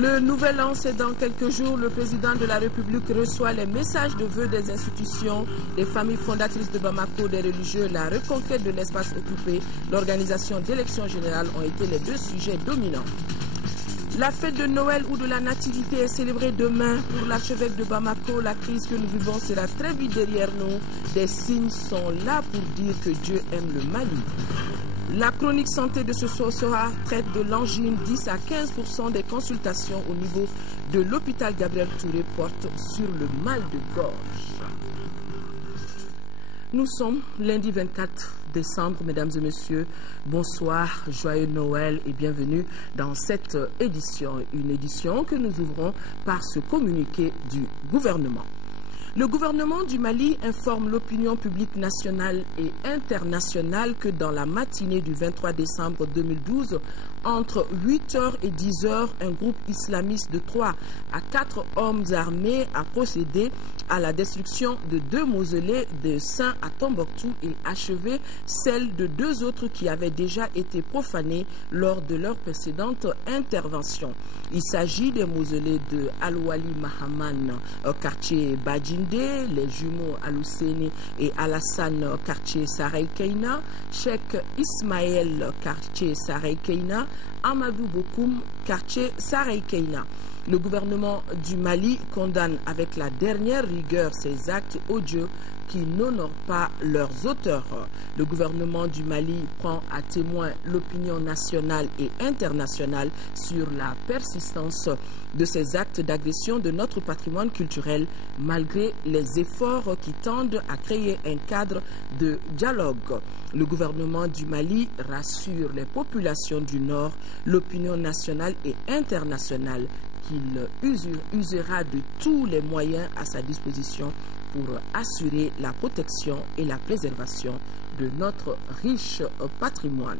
Le nouvel an, c'est dans quelques jours. Le président de la République reçoit les messages de vœux des institutions, des familles fondatrices de Bamako, des religieux, la reconquête de l'espace occupé, l'organisation d'élections générales ont été les deux sujets dominants. La fête de Noël ou de la Nativité est célébrée demain. Pour l'archevêque de Bamako, la crise que nous vivons sera très vite derrière nous. Des signes sont là pour dire que Dieu aime le Mali. La chronique santé de ce soir traite de l'angine. 10 à 15% des consultations au niveau de l'hôpital Gabriel Touré portent sur le mal de gorge. Nous sommes lundi 24 décembre, mesdames et messieurs. Bonsoir, joyeux Noël et bienvenue dans cette édition. Une édition que nous ouvrons par ce communiqué du gouvernement. Le gouvernement du Mali informe l'opinion publique nationale et internationale que dans la matinée du 23 décembre 2012, entre 8h et 10h, un groupe islamiste de 3 à 4 hommes armés a procédé à la destruction de 2 mausolées de saints à Tombouctou et achevé celle de 2 autres qui avaient déjà été profanés lors de leur précédente intervention. Il s'agit des mausolées de Al-Wali Mahaman, quartier Badjinde, les jumeaux Al-Husseini et Alassane, quartier Saray Keina, Cheikh Ismaël, quartier Saray Keina, Amadou Bokoum, quartier Saray Keina. Le gouvernement du Mali condamne avec la dernière rigueur ces actes odieux qui n'honorent pas leurs auteurs. Le gouvernement du Mali prend à témoin l'opinion nationale et internationale sur la persistance de ces actes d'agression de notre patrimoine culturel malgré les efforts qui tendent à créer un cadre de dialogue. Le gouvernement du Mali rassure les populations du Nord, l'opinion nationale et internationale qu'il usera de tous les moyens à sa disposition pour assurer la protection et la préservation de notre riche patrimoine.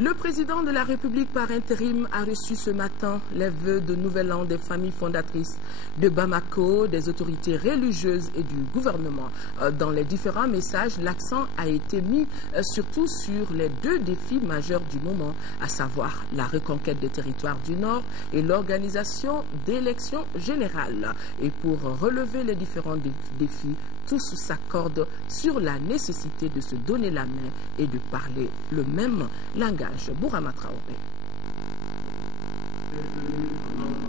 Le président de la République par intérim a reçu ce matin les vœux de Nouvel An des familles fondatrices de Bamako, des autorités religieuses et du gouvernement. Dans les différents messages, l'accent a été mis surtout sur les 2 défis majeurs du moment, à savoir la reconquête des territoires du Nord et l'organisation d'élections générales. Et pour relever les différents défis, tous s'accordent sur la nécessité de se donner la main et de parler le même langage. Bourama Traoré.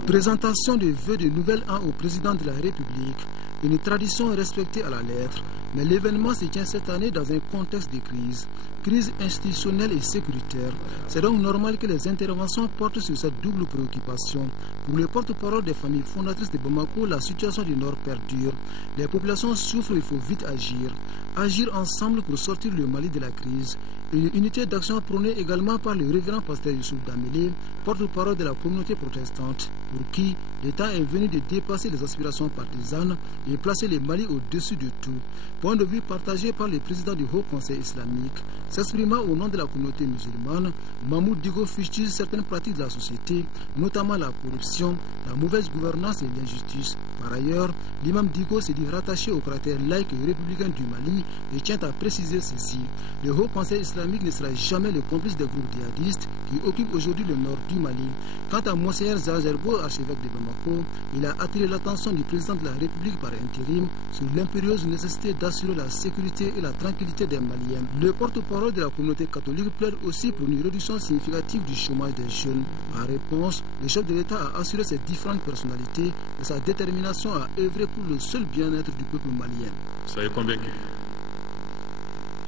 Présentation des vœux de Nouvel An au président de la République, une tradition respectée à la lettre, mais l'événement se tient cette année dans un contexte de crise institutionnelle et sécuritaire. C'est donc normal que les interventions portent sur cette double préoccupation. Pour le porte-parole des familles fondatrices de Bamako, la situation du Nord perdure. Les populations souffrent, il faut vite agir. Agir ensemble pour sortir le Mali de la crise. Une unité d'action prônée également par le révérend pasteur Youssouf Damélé, porte-parole de la communauté protestante, pour qui l'État est venu de dépasser les aspirations partisanes et placer le Mali au-dessus de tout. Point de vue partagé par le président du Haut Conseil islamique. S'exprimant au nom de la communauté musulmane, Mahmoud Digo fustige certaines pratiques de la société, notamment la corruption, la mauvaise gouvernance et l'injustice. Par ailleurs, l'imam Digo s'est dit rattaché au caractère laïque et républicain du Mali et tient à préciser ceci. Le Haut Conseil islamique ne sera jamais le complice des groupes djihadistes qui occupent aujourd'hui le nord du Mali. Quant à Monseigneur Zazerbo, archevêque de Bamako, il a attiré l'attention du président de la République par intérim sur l'impérieuse nécessité d'assurer la sécurité et la tranquillité des Maliens. Le porte-parole de la communauté catholique plaide aussi pour une réduction significative du chômage des jeunes. En réponse, le chef de l'État a assuré ses différentes personnalités et sa détermination à œuvrer pour le seul bien-être du peuple malien. Soyez convaincus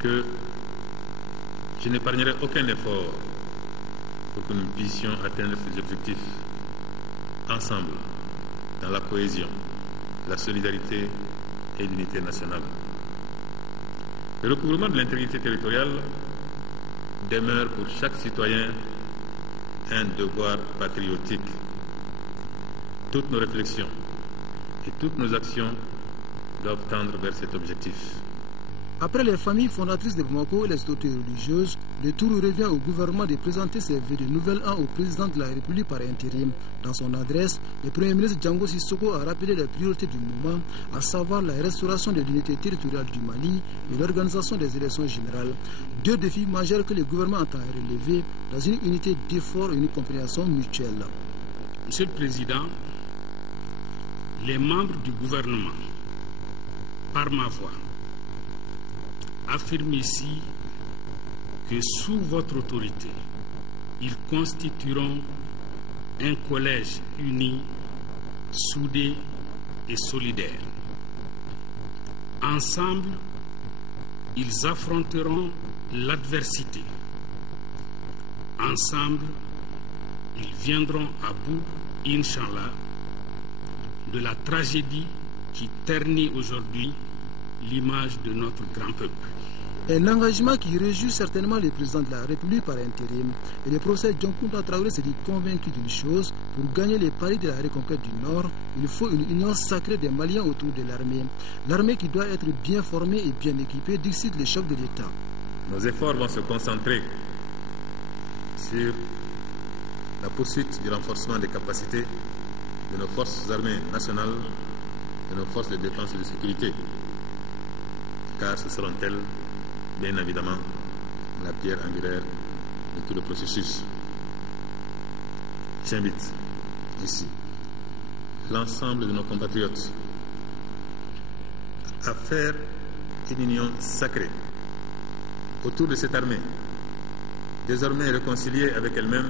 que je n'épargnerai aucun effort pour que nous puissions atteindre ces objectifs ensemble, dans la cohésion, la solidarité et l'unité nationale. Le recouvrement de l'intégrité territoriale demeure pour chaque citoyen un devoir patriotique. Toutes nos réflexions et toutes nos actions doivent tendre vers cet objectif. Après les familles fondatrices de Bamako et les autorités religieuses, le tour revient au gouvernement de présenter ses vœux de nouvel an au président de la République par intérim. Dans son adresse, le Premier ministre Django Sissoko a rappelé les priorités du moment, à savoir la restauration de l'unité territoriale du Mali et l'organisation des élections générales. Deux défis majeurs que le gouvernement entend relever dans une unité d'effort et une compréhension mutuelle. Monsieur le Président, les membres du gouvernement, par ma voix, affirme ici que sous votre autorité, ils constitueront un collège uni, soudé et solidaire. Ensemble, ils affronteront l'adversité. Ensemble, ils viendront à bout, Inch'Allah, de la tragédie qui ternit aujourd'hui l'image de notre grand peuple. Un engagement qui réjouit certainement le président de la République par intérim. Et le professeur Dioncounda Traoré s'est dit convaincu d'une chose: pour gagner les paris de la reconquête du Nord, il faut une union sacrée des Maliens autour de l'armée. L'armée qui doit être bien formée et bien équipée, dicte le chef de l'État. Nos efforts vont se concentrer sur la poursuite du renforcement des capacités de nos forces armées nationales et nos forces de défense et de sécurité, car ce seront elles, bien évidemment, la pierre angulaire de tout le processus. J'invite ici l'ensemble de nos compatriotes à faire une union sacrée autour de cette armée, désormais réconciliée avec elle-même,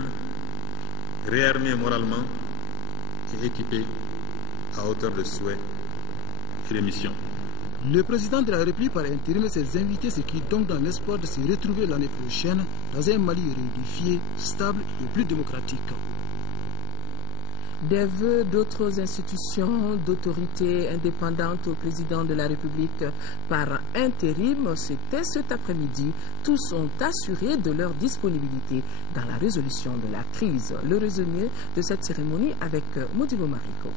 réarmée moralement et équipée à hauteur de souhaits et de missions. Le président de la République par intérim et ses invités se quittent donc dans l'espoir de se retrouver l'année prochaine dans un Mali réunifié, stable et plus démocratique. Des vœux d'autres institutions d'autorité indépendante au président de la République par intérim, c'était cet après-midi. Tous ont assuré de leur disponibilité dans la résolution de la crise. Le résumé de cette cérémonie avec Modibo Mariko.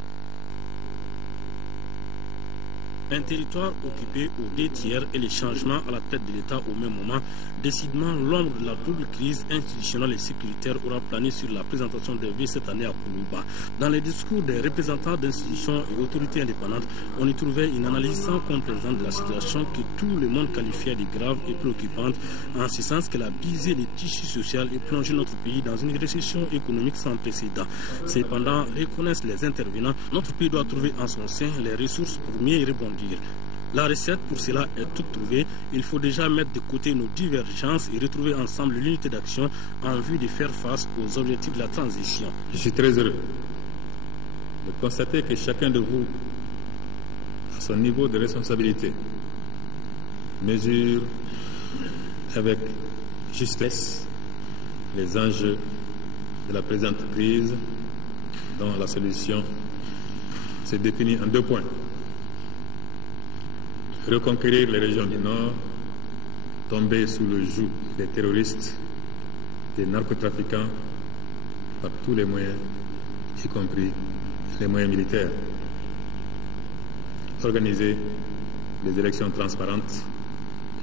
Un territoire occupé aux 2 tiers et les changements à la tête de l'État au même moment. Décidément, l'ombre de la double crise institutionnelle et sécuritaire aura plané sur la présentation des vœux cette année à Koulouba. Dans les discours des représentants d'institutions et autorités indépendantes, on y trouvait une analyse sans complaisance de la situation que tout le monde qualifiait de grave et préoccupante, en ce sens qu'elle a brisé les tissus sociaux et plongé notre pays dans une récession économique sans précédent. Cependant, reconnaissent les intervenants, notre pays doit trouver en son sein les ressources pour mieux y rebondir. La recette pour cela est toute trouvée. Il faut déjà mettre de côté nos divergences et retrouver ensemble l'unité d'action en vue de faire face aux objectifs de la transition. Je suis très heureux de constater que chacun de vous, à son niveau de responsabilité, mesure avec justesse les enjeux de la présente crise, dont la solution s'est définie en 2 points. Reconquérir les régions du Nord, tombées sous le joug des terroristes, des narcotrafiquants, par tous les moyens, y compris les moyens militaires. Organiser des élections transparentes,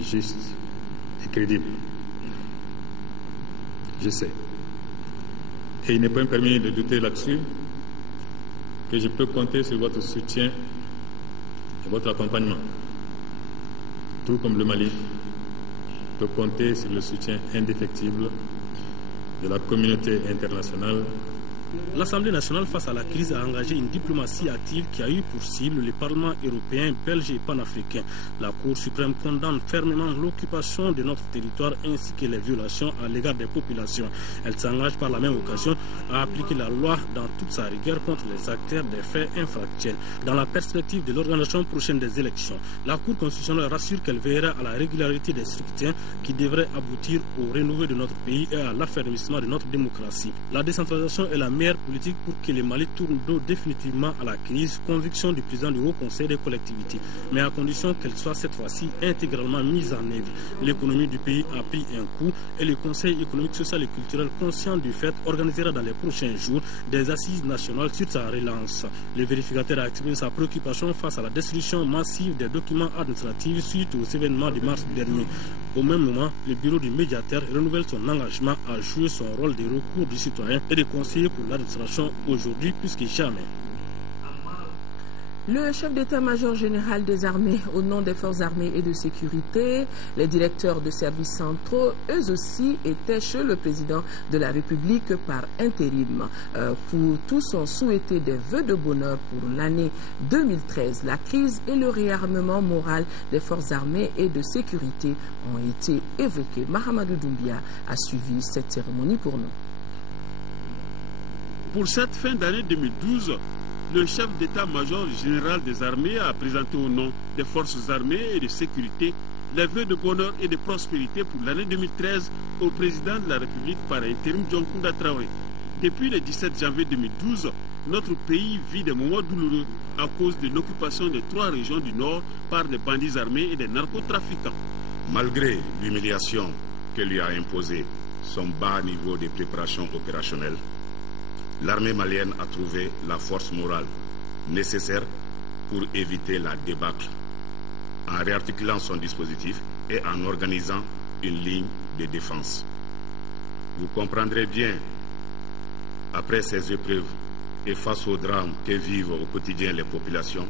justes et crédibles. Je sais. Et il n'est pas permis de douter là-dessus que je peux compter sur votre soutien et votre accompagnement. Tout comme le Mali peut compter sur le soutien indéfectible de la communauté internationale. L'Assemblée nationale, face à la crise, a engagé une diplomatie active qui a eu pour cible les parlements européens, belges et panafricains. La Cour suprême condamne fermement l'occupation de notre territoire ainsi que les violations à l'égard des populations. Elle s'engage par la même occasion à appliquer la loi dans toute sa rigueur contre les acteurs des faits infractuels. Dans la perspective de l'organisation prochaine des élections, la Cour constitutionnelle rassure qu'elle veillera à la régularité des scrutins qui devraient aboutir au renouveau de notre pays et à l'affermissement de notre démocratie. La décentralisation est la meilleure politique pour que le Mali tourne dos définitivement à la crise, conviction du président du Haut Conseil des collectivités, mais à condition qu'elle soit cette fois-ci intégralement mise en œuvre. L'économie du pays a pris un coup et le Conseil économique, social et culturel, conscient du fait, organisera dans les prochains jours des assises nationales sur sa relance. Le vérificateur a exprimé sa préoccupation face à la destruction massive des documents administratifs suite aux événements de mars dernier. Au même moment, le bureau du médiateur renouvelle son engagement à jouer son rôle de recours du citoyen et de conseiller pour l'administration aujourd'hui plus que jamais. Le chef d'état-major général des armées, au nom des forces armées et de sécurité, les directeurs de services centraux, eux aussi étaient chez le président de la République par intérim. Tous ont souhaité des vœux de bonheur pour l'année 2013. La crise et le réarmement moral des forces armées et de sécurité ont été évoqués. Mahamadou Doumbia a suivi cette cérémonie pour nous. Pour cette fin d'année 2012, le chef d'état-major général des armées a présenté au nom des forces armées et de sécurité les vœux de bonheur et de prospérité pour l'année 2013 au président de la République par intérim John Kounda Traoré. Depuis le 17 janvier 2012, notre pays vit des moments douloureux à cause de l'occupation de 3 régions du Nord par des bandits armés et des narcotrafiquants. Malgré l'humiliation que lui a imposée son bas niveau de préparation opérationnelle, l'armée malienne a trouvé la force morale nécessaire pour éviter la débâcle, en réarticulant son dispositif et en organisant une ligne de défense. Vous comprendrez bien, après ces épreuves et face aux drames que vivent au quotidien les populations,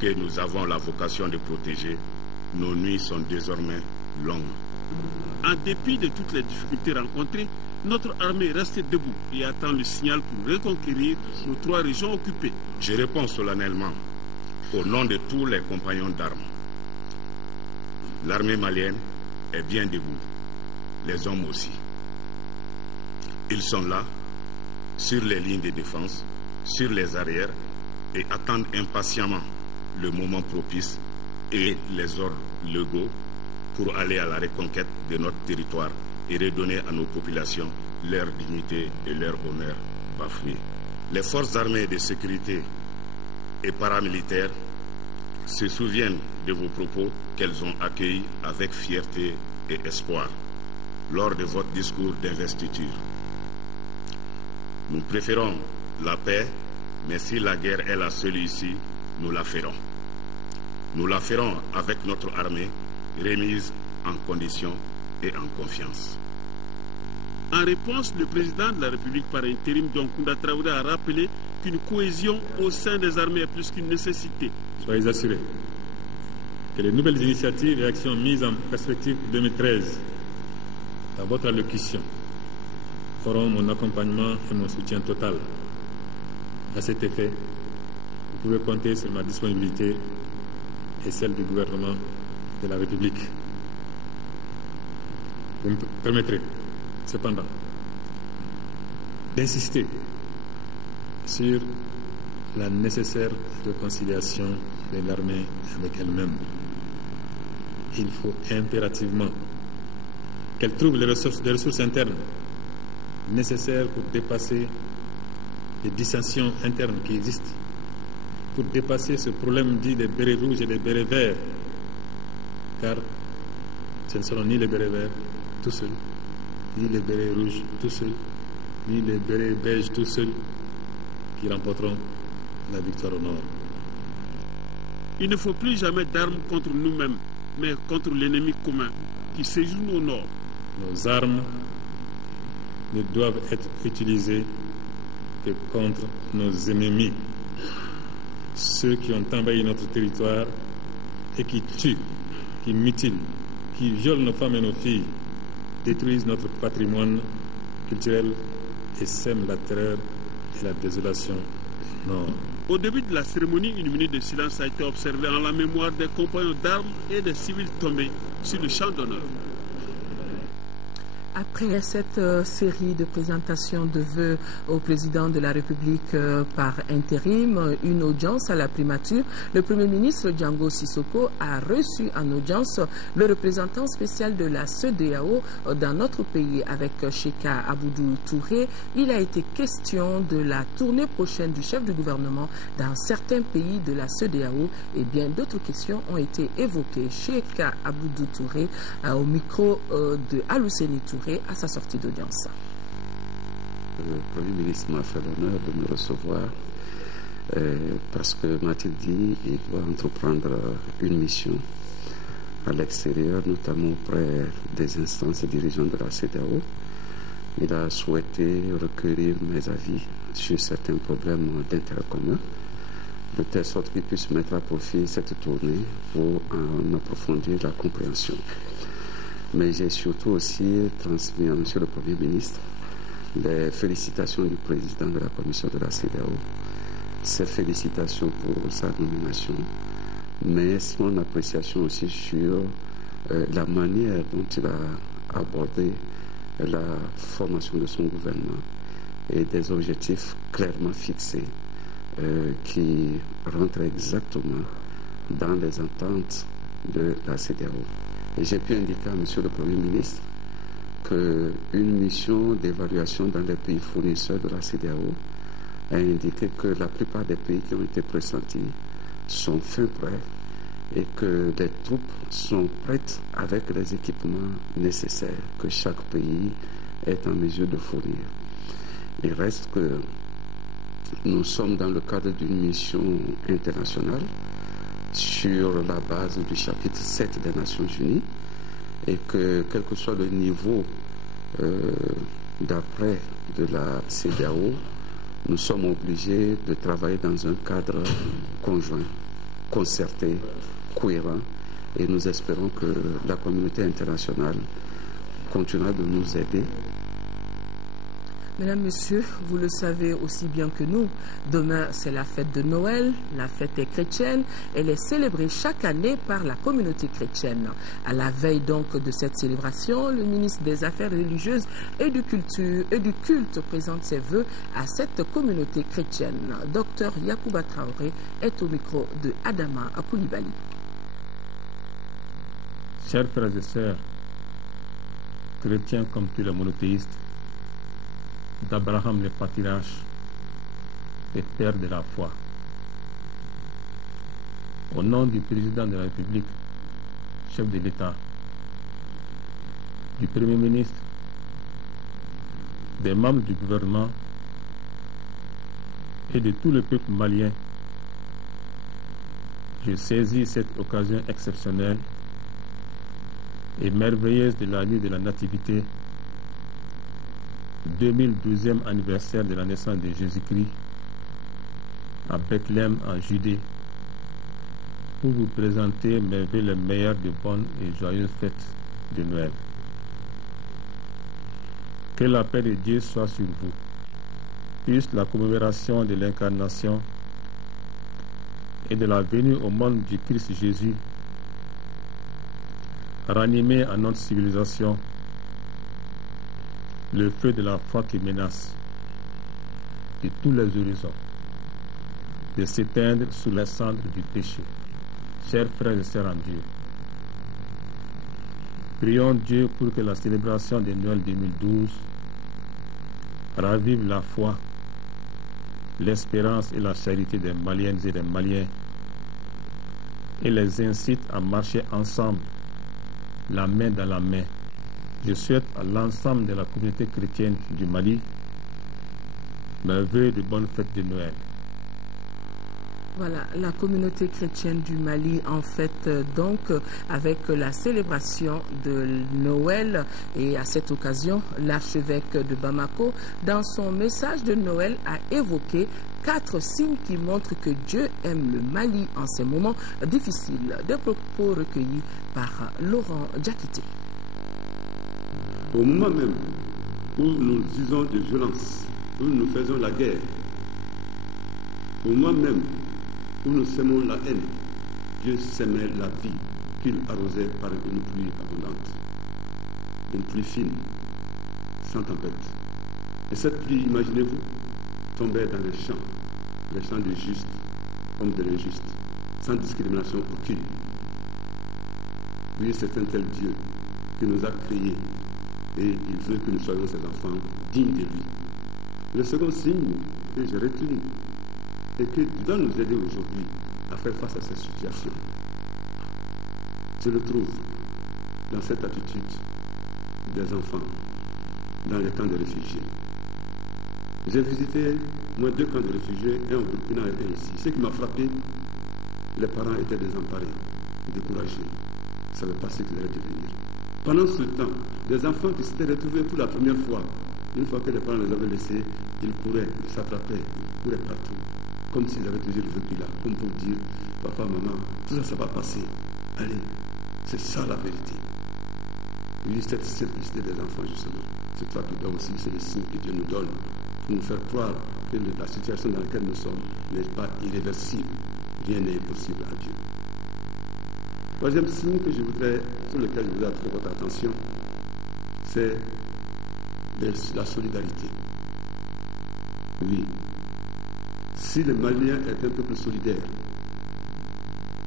que nous avons la vocation de protéger, nos nuits sont désormais longues. En dépit de toutes les difficultés rencontrées, notre armée reste debout et attend le signal pour reconquérir nos 3 régions occupées. Je réponds solennellement au nom de tous les compagnons d'armes. L'armée malienne est bien debout, les hommes aussi. Ils sont là, sur les lignes de défense, sur les arrières, et attendent impatiemment le moment propice et les ordres légaux pour aller à la reconquête de notre territoire et redonner à nos populations leur dignité et leur honneur bafoués. Les forces armées de sécurité et paramilitaires se souviennent de vos propos qu'elles ont accueillis avec fierté et espoir lors de votre discours d'investiture. Nous préférons la paix, mais si la guerre est la seule ici, nous la ferons. Nous la ferons avec notre armée remise en condition et en confiance. En réponse, le président de la République par intérim, John Kounda Traoré, a rappelé qu'une cohésion au sein des armées est plus qu'une nécessité. Soyez assurés que les nouvelles initiatives et actions mises en perspective pour 2013 dans votre allocution auront mon accompagnement et mon soutien total. À cet effet, vous pouvez compter sur ma disponibilité et celle du gouvernement de la République. Vous me permettrez cependant d'insister sur la nécessaire réconciliation de l'armée avec elle-même. Il faut impérativement qu'elle trouve les ressources internes nécessaires pour dépasser les dissensions internes qui existent, pour dépasser ce problème dit des bérets rouges et des bérets verts, car ce ne seront ni les bérets verts tout seuls, ni les bérets rouges tout seuls, ni les bérets beiges tout seuls qui remporteront la victoire au nord. Il ne faut plus jamais d'armes contre nous-mêmes, mais contre l'ennemi commun qui séjourne au nord. Nos armes ne doivent être utilisées que contre nos ennemis, ceux qui ont envahi notre territoire et qui tuent, qui mutilent, qui violent nos femmes et nos filles, détruisent notre patrimoine culturel et sèment la terreur et la désolation au nord. Au début de la cérémonie, une minute de silence a été observée en la mémoire des compagnons d'armes et des civils tombés sur le champ d'honneur. Après cette série de présentations de vœux au président de la République par intérim, une audience à la primature, le Premier ministre Django Sissoko a reçu en audience le représentant spécial de la CEDEAO dans notre pays avec Cheka Aboudou Touré. Il a été question de la tournée prochaine du chef du gouvernement dans certains pays de la CEDEAO et bien d'autres questions ont été évoquées. Cheka Aboudou Touré au micro de Alousseni Touré à sa sortie d'audience. Le Premier ministre m'a fait l'honneur de me recevoir parce que m'a-t-il dit qu'il doit entreprendre une mission à l'extérieur, notamment auprès des instances et dirigeants de la CEDEAO. Il a souhaité recueillir mes avis sur certains problèmes d'intérêt commun, de telle sorte qu'il puisse mettre à profit cette tournée pour en approfondir la compréhension. Mais j'ai surtout aussi transmis à M. le Premier ministre les félicitations du président de la commission de la CEDEAO, ses félicitations pour sa nomination, mais son appréciation aussi sur la manière dont il a abordé la formation de son gouvernement et des objectifs clairement fixés qui rentrent exactement dans les ententes de la CEDEAO. Et j'ai pu indiquer à M. le Premier ministre qu'une mission d'évaluation dans les pays fournisseurs de la CEDEAO a indiqué que la plupart des pays qui ont été pressentis sont fin prêts et que les troupes sont prêtes avec les équipements nécessaires que chaque pays est en mesure de fournir. Il reste que nous sommes dans le cadre d'une mission internationale sur la base du chapitre 7 des Nations Unies et que quel que soit le niveau d'après de la CEDEAO, nous sommes obligés de travailler dans un cadre conjoint, concerté, cohérent et nous espérons que la communauté internationale continuera de nous aider. Mesdames, Messieurs, vous le savez aussi bien que nous, demain c'est la fête de Noël, la fête est chrétienne, elle est célébrée chaque année par la communauté chrétienne. À la veille donc de cette célébration, le ministre des Affaires religieuses et du culte présente ses vœux à cette communauté chrétienne. Dr Yacouba Traoré est au micro de Adama Koulibaly. Chers frères et sœurs, chrétiens comme tous les monothéistes, d'Abraham le patriarche et père de la foi. Au nom du président de la République, chef de l'État, du Premier ministre, des membres du gouvernement et de tout le peuple malien, je saisis cette occasion exceptionnelle et merveilleuse de la nuit de la Nativité, 2012e anniversaire de la naissance de Jésus-Christ à Bethléem en Judée pour vous présenter mes vœux les meilleurs de bonnes et joyeuses fêtes de Noël. Que la paix de Dieu soit sur vous. Puisse la commémoration de l'incarnation et de la venue au monde du Christ Jésus ranimer à notre civilisation le feu de la foi qui menace de tous les horizons de s'éteindre sous les cendres du péché. Chers frères et sœurs en Dieu, prions Dieu pour que la célébration de Noël 2012 ravive la foi, l'espérance et la charité des Maliennes et des Maliens et les incite à marcher ensemble, la main dans la main. Je souhaite à l'ensemble de la communauté chrétienne du Mali mes vœux de bonne fête de Noël. Voilà, la communauté chrétienne du Mali en fête donc avec la célébration de Noël et à cette occasion, l'archevêque de Bamako, dans son message de Noël, a évoqué 4 signes qui montrent que Dieu aime le Mali en ces moments difficiles. Des propos recueillis par Laurent Diakité. Au moment même où nous usons de violence, où nous faisons la guerre, au moment même où nous sèmons la haine, Dieu sèmait la vie qu'il arrosait par une pluie abondante, une pluie fine, sans tempête. Et cette pluie, imaginez-vous, tombait dans les champs du juste comme de l'injuste, sans discrimination aucune. Oui, c'est un tel Dieu qui nous a créés et il veut que nous soyons ses enfants dignes de lui. Le second signe que j'ai retenu et qui doit nous aider aujourd'hui à faire face à cette situation, je le trouve dans cette attitude des enfants dans les camps de réfugiés. J'ai visité moins 2 camps de réfugiés, un au Burkina et un ici. Ce qui m'a frappé, les parents étaient désemparés, découragés, ne savaient pas ce qu'ils allaient devenir. Pendant ce temps, des enfants qui s'étaient retrouvés pour la première fois, une fois que les parents les avaient laissés, ils couraient, ils s'attrapaient, ils couraient partout, comme s'ils avaient toujours vécu là, comme pour dire, papa, maman, tout ça, ça va passer. Allez, c'est ça la vérité. Oui, cette simplicité des enfants, justement, c'est ça qui doit aussi, c'est le signe que Dieu nous donne pour nous faire croire que la situation dans laquelle nous sommes n'est pas irréversible. Rien n'est impossible à Dieu. Troisième signe sur lequel je voudrais attirer votre attention, c'est la solidarité. Oui. Si le Malien est un peuple solidaire,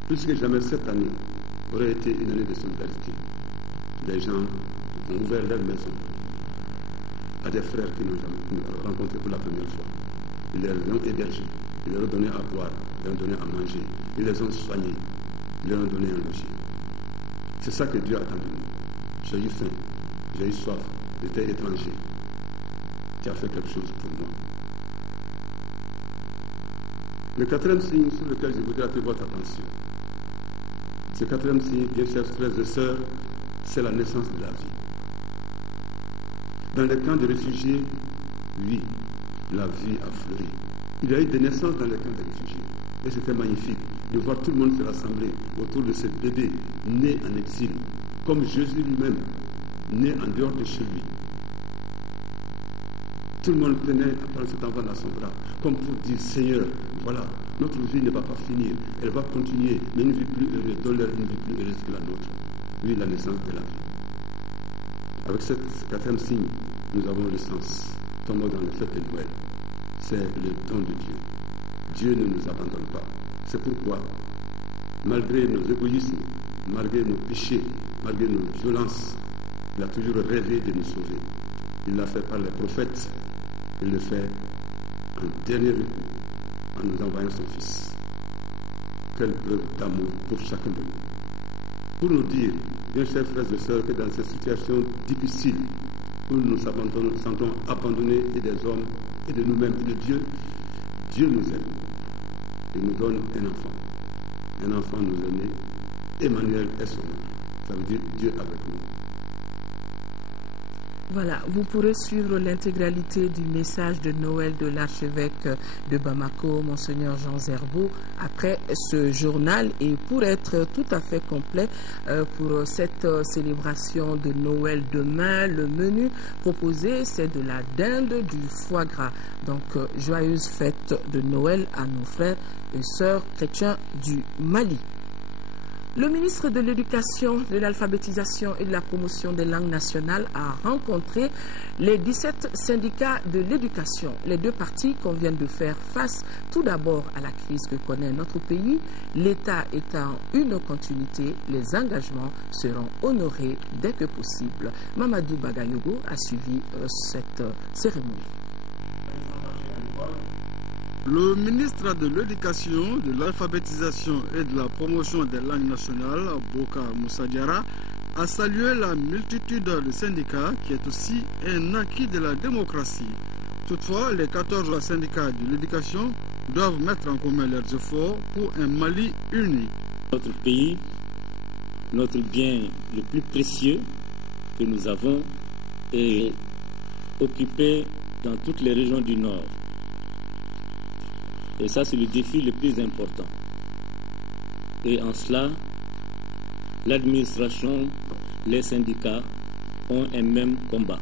plus que jamais cette année aurait été une année de solidarité. Les gens ont ouvert leur maison à des frères qui nous ont rencontrés pour la première fois. Ils les ont hébergés, ils leur ont donné à boire, ils leur ont donné à manger, ils les ont soignés, ils leur ont donné un logis. C'est ça que Dieu attend de nous. J'ai eu faim, j'ai eu soif, j'étais étranger. Tu as fait quelque chose pour moi. Le quatrième signe sur lequel je voudrais attirer votre attention, ce quatrième signe, bien chers frères et sœurs, c'est la naissance de la vie. Dans les camps de réfugiés, oui, la vie a fleuri. Il y a eu des naissances dans les camps de réfugiés. Et c'était magnifique de voir tout le monde se rassembler autour de ce bébé né en exil, comme Jésus lui-même, né en dehors de chez lui. Tout le monde tenait à prendre cet enfant dans son bras, comme pour dire, Seigneur, voilà, notre vie ne va pas finir, elle va continuer, mais une vie plus heureuse, donne-leur une vie plus heureuse que la nôtre. Oui, la naissance de la vie. Avec ce quatrième signe, nous avons le sens. Tombons dans le fait de Noël. C'est le don de Dieu. Dieu ne nous abandonne pas. C'est pourquoi, malgré nos égoïsmes, malgré nos péchés, malgré nos violences, il a toujours rêvé de nous sauver. Il l'a fait par les prophètes. Il le fait en dernier recours, en nous envoyant son Fils. Quelle preuve d'amour pour chacun de nous. Pour nous dire, bien chers frères et sœurs, que dans ces situations difficiles, où nous nous sentons abandonnés et des hommes, et de nous-mêmes, et de Dieu, Dieu nous aime. Il nous donne un enfant. Un enfant nous est né. Emmanuel est son nom. Ça veut dire Dieu avec nous. Voilà, vous pourrez suivre l'intégralité du message de Noël de l'archevêque de Bamako, Monseigneur Jean Zerbo, après ce journal. Et pour être tout à fait complet pour cette célébration de Noël demain, le menu proposé, c'est de la dinde, du foie gras. Donc, joyeuse fête de Noël à nos frères et sœurs chrétiens du Mali. Le ministre de l'Éducation, de l'Alphabétisation et de la Promotion des langues nationales a rencontré les 17 syndicats de l'éducation. Les deux parties conviennent de faire face tout d'abord à la crise que connaît notre pays. L'État étant une continuité, les engagements seront honorés dès que possible. Mamadou Bagayogo a suivi cette cérémonie. Le ministre de l'Éducation, de l'Alphabétisation et de la Promotion des langues nationales, Boka Moussa Diarra, a salué la multitude de syndicats qui est aussi un acquis de la démocratie. Toutefois, les 14 syndicats de l'éducation doivent mettre en commun leurs efforts pour un Mali uni. Notre pays, notre bien le plus précieux que nous avons est occupé dans toutes les régions du Nord. Et ça, c'est le défi le plus important. Et en cela, l'administration, les syndicats ont un même combat.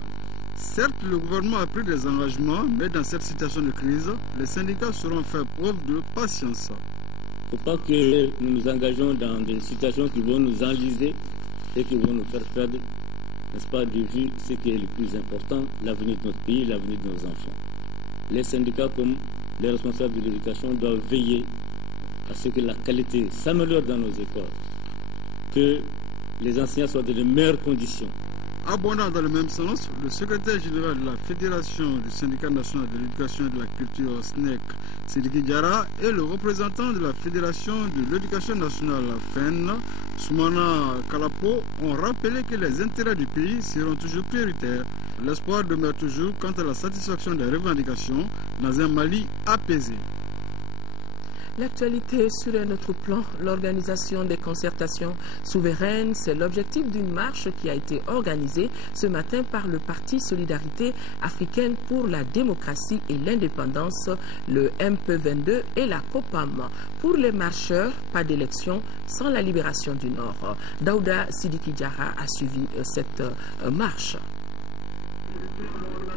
Certes, le gouvernement a pris des engagements, mais dans cette situation de crise, les syndicats seront faire preuve de patience. Il ne faut pas que nous nous engageons dans des situations qui vont nous enliser et qui vont nous faire perdre n'est-ce pas, de vue ce qui est le plus important, l'avenir de notre pays, l'avenir de nos enfants. Les syndicats comme les responsables de l'éducation doivent veiller à ce que la qualité s'améliore dans nos écoles, que les enseignants soient dans les meilleures conditions. Abondant dans le même sens, le secrétaire général de la Fédération du syndicat national de l'éducation et de la culture SNEC, Sidiki Diarra, et le représentant de la Fédération de l'éducation nationale FEN, Soumana Kalapo, ont rappelé que les intérêts du pays seront toujours prioritaires. L'espoir demeure toujours quant à la satisfaction des revendications dans un Mali apaisé. L'actualité sur un autre plan, l'organisation des concertations souveraines, c'est l'objectif d'une marche qui a été organisée ce matin par le Parti Solidarité africaine pour la démocratie et l'indépendance, le MP22 et la COPAM. Pour les marcheurs, pas d'élection sans la libération du Nord. Daouda Sidiki Diarra a suivi cette marche.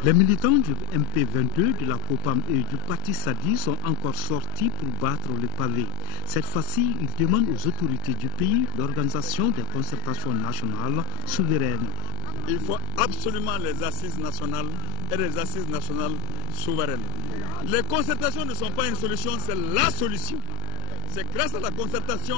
Les militants du MP22, de la COPAM et du Parti Sadi sont encore sortis pour battre le pavé. Cette fois-ci, ils demandent aux autorités du pays l'organisation des concertations nationales souveraines. Il faut absolument les assises nationales et les assises nationales souveraines. Les concertations ne sont pas une solution, c'est la solution. C'est grâce à la concertation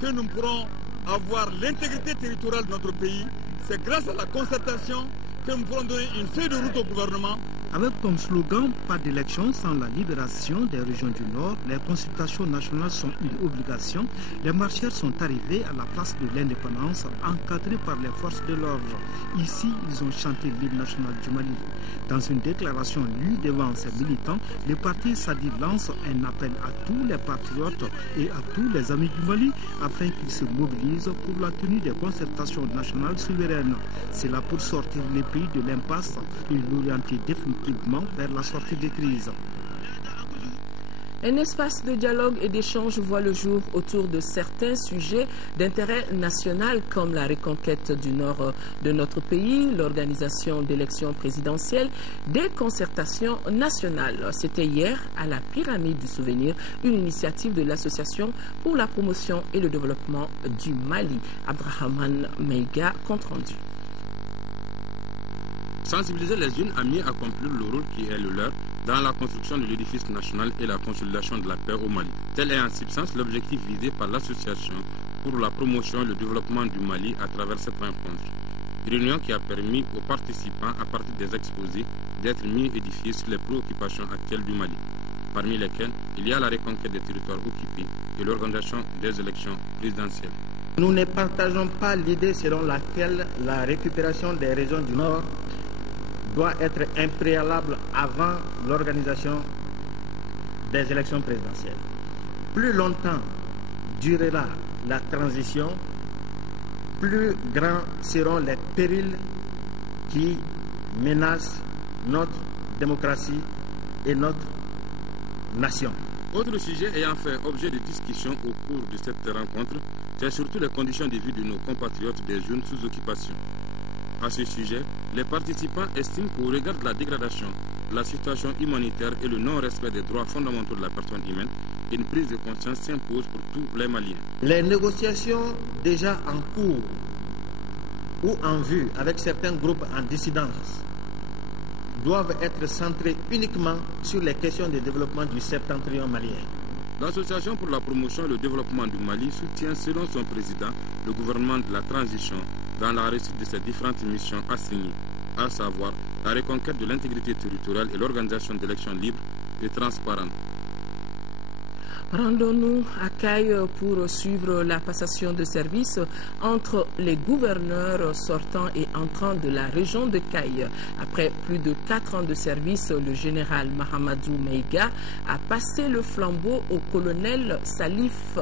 que nous pourrons avoir l'intégrité territoriale de notre pays. C'est grâce à la concertation que nous pourrons donner une feuille de route au gouvernement. Avec comme slogan « Pas d'élection sans la libération des régions du Nord », les consultations nationales sont une obligation. Les marcheurs sont arrivés à la place de l'indépendance, encadrés par les forces de l'ordre. Ici, ils ont chanté l'hymne national du Mali. Dans une déclaration lue devant ses militants, le parti Sadi lance un appel à tous les patriotes et à tous les amis du Mali afin qu'ils se mobilisent pour la tenue des concertations nationales souveraines. C'est là pour sortir les pays de l'impasse et l'orienter définitivement vers la sortie des crises. Un espace de dialogue et d'échange voit le jour autour de certains sujets d'intérêt national comme la reconquête du nord de notre pays, l'organisation d'élections présidentielles, des concertations nationales. C'était hier à la Pyramide du Souvenir, une initiative de l'Association pour la promotion et le développement du Mali. Abdrahman Meiga, compte rendu. Sensibiliser les unes à mieux accomplir le rôle qui est le leur dans la construction de l'édifice national et la consolidation de la paix au Mali. Tel est en substance l'objectif visé par l'association pour la promotion et le développement du Mali à travers cette rencontre. Réunion qui a permis aux participants, à partir des exposés, d'être mieux édifiés sur les préoccupations actuelles du Mali, parmi lesquelles il y a la reconquête des territoires occupés et l'organisation des élections présidentielles. Nous ne partageons pas l'idée selon laquelle la récupération des régions du Nord doit être un préalable avant l'organisation des élections présidentielles. Plus longtemps durera la transition, plus grands seront les périls qui menacent notre démocratie et notre nation. Autre sujet ayant fait objet de discussion au cours de cette rencontre, c'est surtout les conditions de vie de nos compatriotes des jeunes sous occupation. À ce sujet, les participants estiment qu'au regard de la dégradation, la situation humanitaire et le non-respect des droits fondamentaux de la personne humaine, une prise de conscience s'impose pour tous les Maliens. Les négociations déjà en cours ou en vue avec certains groupes en dissidence doivent être centrées uniquement sur les questions de développement du septentrion malien. L'Association pour la promotion et le développement du Mali soutient, selon son président, le gouvernement de la transition dans la réussite de ses différentes missions assignées, à savoir la reconquête de l'intégrité territoriale et l'organisation d'élections libres et transparentes. Rendons-nous à Caille pour suivre la passation de service entre les gouverneurs sortants et entrants de la région de Caille. Après plus de 4 ans de service, le général Mahamadou Meiga a passé le flambeau au colonel Salif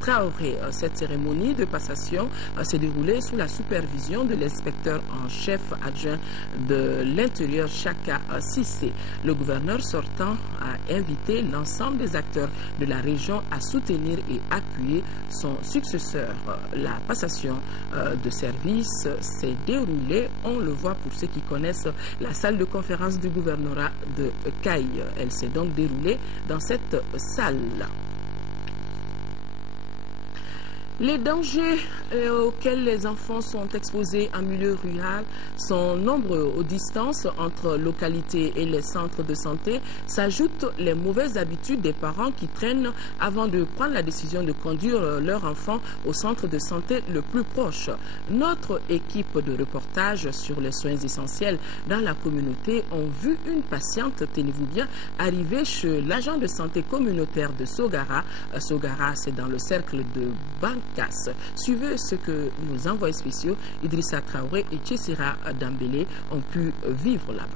Traoré. Cette cérémonie de passation s'est déroulée sous la supervision de l'inspecteur en chef adjoint de l'Intérieur, Chaka Sissé. Le gouverneur sortant a invité l'ensemble des acteurs de la région à soutenir et appuyer son successeur. La passation de service s'est déroulée, on le voit pour ceux qui connaissent la salle de conférence du gouvernorat de Caille. Elle s'est donc déroulée dans cette salle. Les dangers auxquels les enfants sont exposés en milieu rural sont nombreux. Aux distances entre localités et les centres de santé s'ajoutent les mauvaises habitudes des parents qui traînent avant de prendre la décision de conduire leur enfant au centre de santé le plus proche. Notre équipe de reportage sur les soins essentiels dans la communauté ont vu une patiente, tenez-vous bien, arriver chez l'agent de santé communautaire de Sogara. Sogara, c'est dans le cercle de Bankas. Suivez ce que nos envoyés spéciaux Idrissa Traoré et Tchessira Dambélé ont pu vivre là-bas.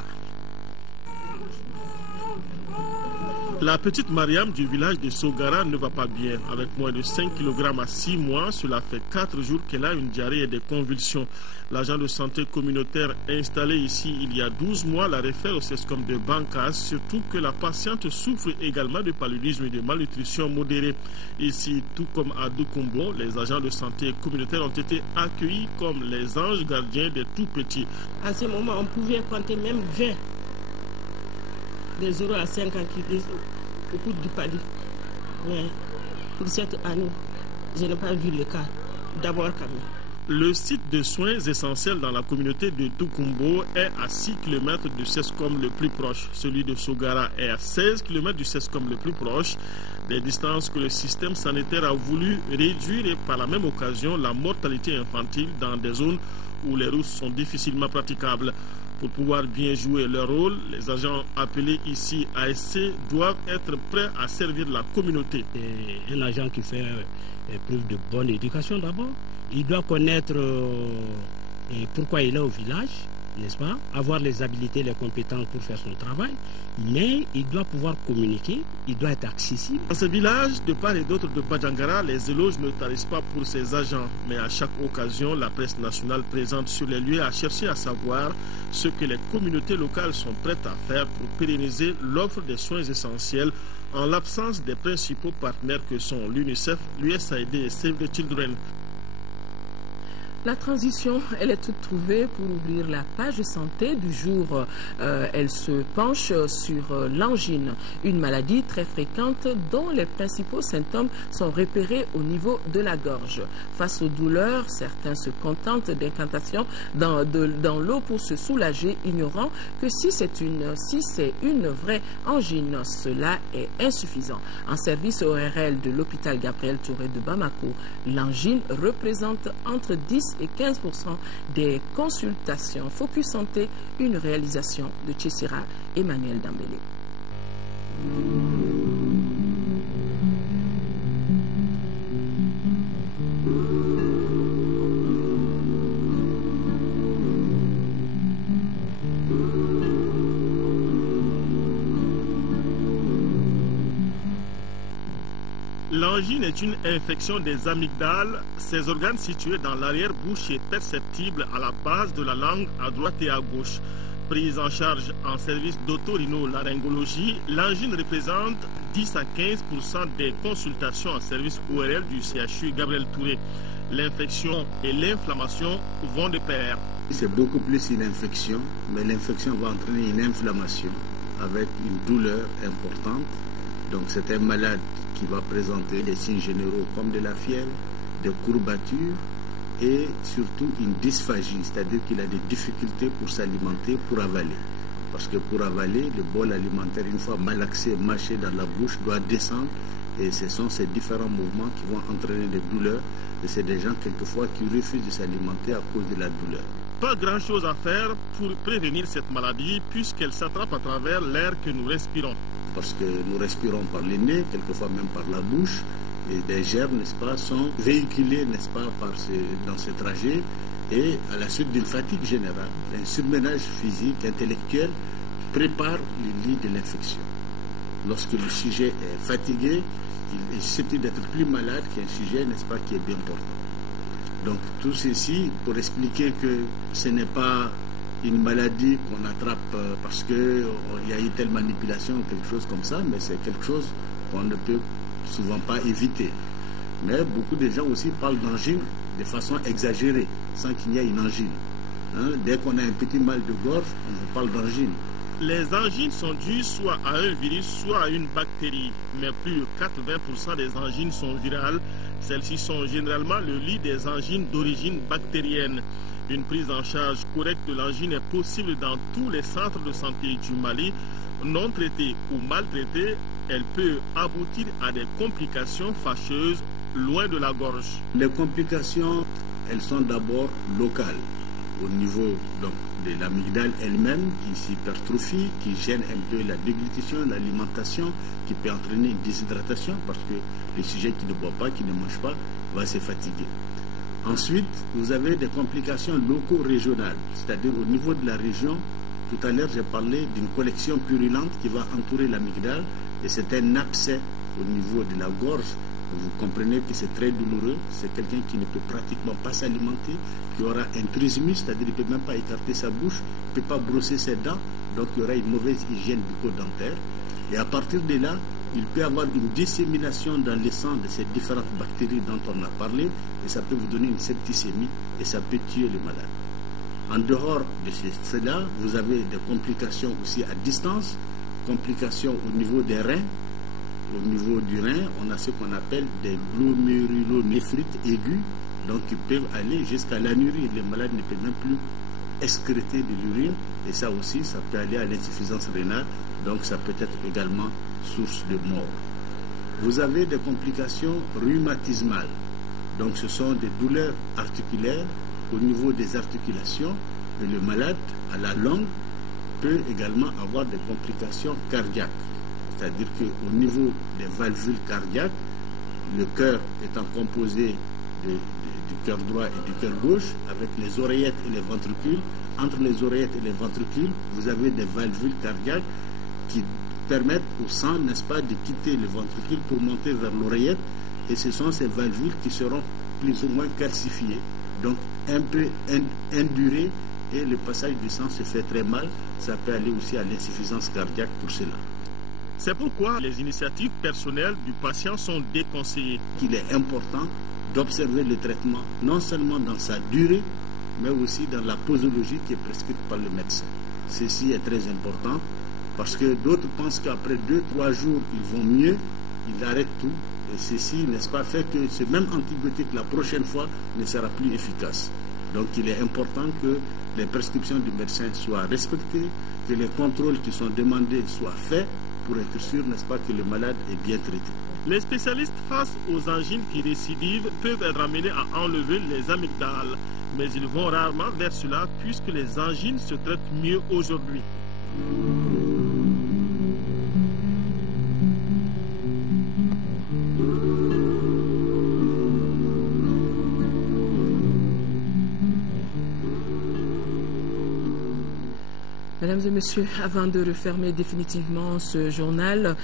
La petite Mariam du village de Sogara ne va pas bien. Avec moins de 5 kg à 6 mois, cela fait 4 jours qu'elle a une diarrhée et des convulsions. L'agent de santé communautaire installé ici il y a 12 mois la réfère au CESCOM de Bankas, surtout que la patiente souffre également de paludisme et de malnutrition modérée. Ici, tout comme à Doukoumbo, les agents de santé communautaire ont été accueillis comme les anges gardiens des tout-petits. À ce moment, on pouvait compter même 20. Des 0 à 5 ans qui disent au coup du palier. Mais pour cette année, je n'ai pas vu le cas. D'abord quand même. Le site de soins essentiels dans la communauté de Doukoumbo est à 6 km du CESCOM le plus proche. Celui de Sogara est à 16 km du CESCOM le plus proche. Des distances que le système sanitaire a voulu réduire et par la même occasion la mortalité infantile dans des zones où les routes sont difficilement praticables. Pour pouvoir bien jouer leur rôle, les agents appelés ici ASC doivent être prêts à servir la communauté. Un agent qui fait preuve de bonne éducation d'abord, il doit connaître pourquoi il est au village, n'est-ce pas? Avoir les habilités, les compétences pour faire son travail, mais il doit pouvoir communiquer, il doit être accessible. Dans ce village, de part et d'autre de Badjangara, les éloges ne tarissent pas pour ces agents. Mais à chaque occasion, la presse nationale présente sur les lieux a cherché à savoir ce que les communautés locales sont prêtes à faire pour pérenniser l'offre des soins essentiels en l'absence des principaux partenaires que sont l'UNICEF, l'USAID et Save the Children. La transition, elle est toute trouvée pour ouvrir la page santé du jour. Elle se penche sur l'angine, une maladie très fréquente dont les principaux symptômes sont repérés au niveau de la gorge. Face aux douleurs, certains se contentent d'incantations dans l'eau pour se soulager, ignorant que si c'est une vraie angine, cela est insuffisant. En service ORL de l'hôpital Gabriel Touré de Bamako, l'angine représente entre 10 et 15% des consultations. Focus Santé, une réalisation de Tchessira Emmanuel Dambélé. L'angine est une infection des amygdales. Ces organes situés dans l'arrière-bouche est perceptible à la base de la langue à droite et à gauche. Prise en charge en service d'autorhinolaryngologie, l'angine représente 10 à 15% des consultations en service ORL du CHU Gabriel Touré. L'infection et l'inflammation vont de pair. C'est beaucoup plus une infection, mais l'infection va entraîner une inflammation avec une douleur importante. Donc c'est un malade qui va présenter des signes généraux comme de la fièvre, des courbatures et surtout une dysphagie, c'est-à-dire qu'il a des difficultés pour s'alimenter, pour avaler. Parce que pour avaler, le bol alimentaire, une fois malaxé, mâché dans la bouche, doit descendre et ce sont ces différents mouvements qui vont entraîner des douleurs et c'est des gens quelquefois qui refusent de s'alimenter à cause de la douleur. Pas grand-chose à faire pour prévenir cette maladie puisqu'elle s'attrape à travers l'air que nous respirons. Parce que nous respirons par le nez, quelquefois même par la bouche, et des germes, n'est-ce pas, sont véhiculés, n'est-ce pas, dans ce trajet, et à la suite d'une fatigue générale, un surménage physique, intellectuel, prépare le lit de l'infection. Lorsque le sujet est fatigué, il est susceptible d'être plus malade qu'un sujet, n'est-ce pas, qui est bien portant. Donc tout ceci pour expliquer que ce n'est pas une maladie qu'on attrape parce qu'il y a eu telle manipulation, quelque chose comme ça, mais c'est quelque chose qu'on ne peut souvent pas éviter. Mais beaucoup de gens aussi parlent d'angine de façon exagérée, sans qu'il y ait une angine. Dès qu'on a un petit mal de gorge, on vous parle d'angine. Les angines sont dues soit à un virus, soit à une bactérie. Mais plus de 80% des angines sont virales. Celles-ci sont généralement le lit des angines d'origine bactérienne. Une prise en charge correcte de l'angine est possible dans tous les centres de santé du Mali. Non traitée ou mal traitée, elle peut aboutir à des complications fâcheuses loin de la gorge. Les complications, elles sont d'abord locales, au niveau donc, de l'amygdale elle-même qui s'hypertrophie, qui gêne un peu la déglutition, l'alimentation, qui peut entraîner une déshydratation parce que le sujet qui ne boit pas, qui ne mange pas, va se fatiguer. Ensuite, vous avez des complications locaux-régionales, c'est-à-dire au niveau de la région. Tout à l'heure, j'ai parlé d'une collection purulente qui va entourer l'amygdale et c'est un abcès au niveau de la gorge. Vous comprenez que c'est très douloureux. C'est quelqu'un qui ne peut pratiquement pas s'alimenter, qui aura un trismus, c'est-à-dire qu'il ne peut même pas écarter sa bouche, il ne peut pas brosser ses dents, donc il y aura une mauvaise hygiène bucco-dentaire. Et à partir de là, il peut y avoir une dissémination dans le sang de ces différentes bactéries dont on a parlé, et ça peut vous donner une septicémie et ça peut tuer le malade. En dehors de cela, vous avez des complications aussi à distance, complications au niveau des reins. Au niveau du rein, on a ce qu'on appelle des glomérulonéphrite aigus, donc qui peuvent aller jusqu'à l'anurie. Les malades ne peuvent même plus excréter de l'urine, et ça aussi, ça peut aller à l'insuffisance rénale, donc ça peut être également source de mort. Vous avez des complications rhumatismales, donc ce sont des douleurs articulaires au niveau des articulations, et le malade, à la longue, peut également avoir des complications cardiaques. C'est-à-dire qu'au niveau des valvules cardiaques, le cœur étant composé du cœur droit et du cœur gauche, avec les oreillettes et les ventricules, entre les oreillettes et les ventricules, vous avez des valvules cardiaques qui permettent au sang, n'est-ce pas, de quitter le ventricule pour monter vers l'oreillette, et ce sont ces valvules qui seront plus ou moins calcifiées, donc un peu indurées, et le passage du sang se fait très mal. Ça peut aller aussi à l'insuffisance cardiaque pour cela. C'est pourquoi les initiatives personnelles du patient sont déconseillées. Il est important d'observer le traitement, non seulement dans sa durée, mais aussi dans la posologie qui est prescrite par le médecin. Ceci est très important parce que d'autres pensent qu'après 2-3 jours, ils vont mieux, ils arrêtent tout. Et ceci, n'est-ce pas, fait que ce même antibiotique, la prochaine fois, ne sera plus efficace. Donc il est important que les prescriptions du médecin soient respectées, que les contrôles qui sont demandés soient faits pour être sûr, n'est-ce pas, que le malade est bien traité. Les spécialistes face aux angines qui récidivent peuvent être amenés à enlever les amygdales, mais ils vont rarement vers cela puisque les angines se traitent mieux aujourd'hui. Mesdames et messieurs, avant de refermer définitivement ce journal,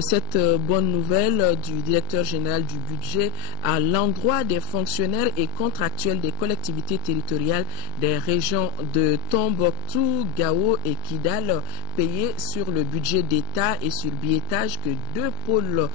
cette bonne nouvelle du directeur général du budget à l'endroit des fonctionnaires et contractuels des collectivités territoriales des régions de Tombouctou, Gao et Kidal, payés sur le budget d'État et sur billetage, que 2 pôles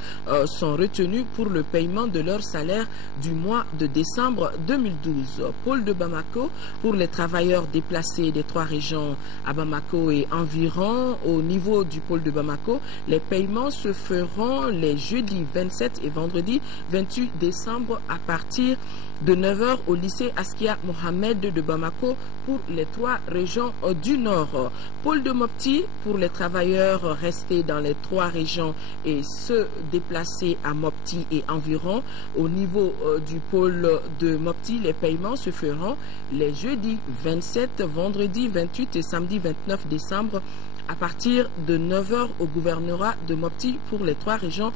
sont retenus pour le paiement de leur salaire du mois de décembre 2012. Pôle de Bamako pour les travailleurs déplacés des 3 régions à Bamako et environ. Au niveau du pôle de Bamako, les paiements se feront les jeudis 27 et vendredi 28 décembre à partir de 9h au lycée Askia Mohamed de Bamako pour les 3 régions du Nord. Pôle de Mopti pour les travailleurs restés dans les 3 régions et ceux déplacés à Mopti et environ. Au niveau du pôle de Mopti, les paiements se feront les jeudis 27, vendredi 28 et samedi 29 décembre à partir de 9h au gouvernorat de Mopti pour les 3 régions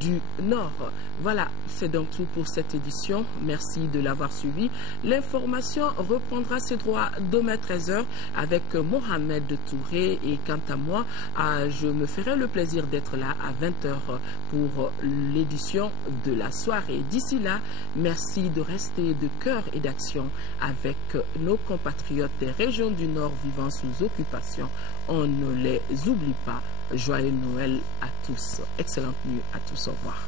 du Nord. Voilà, c'est donc tout pour cette édition. Merci de l'avoir suivi. L'information reprendra ses droits demain 13h avec Mohamed Touré. Et quant à moi, je me ferai le plaisir d'être là à 20h pour l'édition de la soirée. D'ici là, merci de rester de cœur et d'action avec nos compatriotes des régions du Nord vivant sous occupation. On ne les oublie pas. Joyeux Noël à tous. Excellente nuit à tous. Au revoir.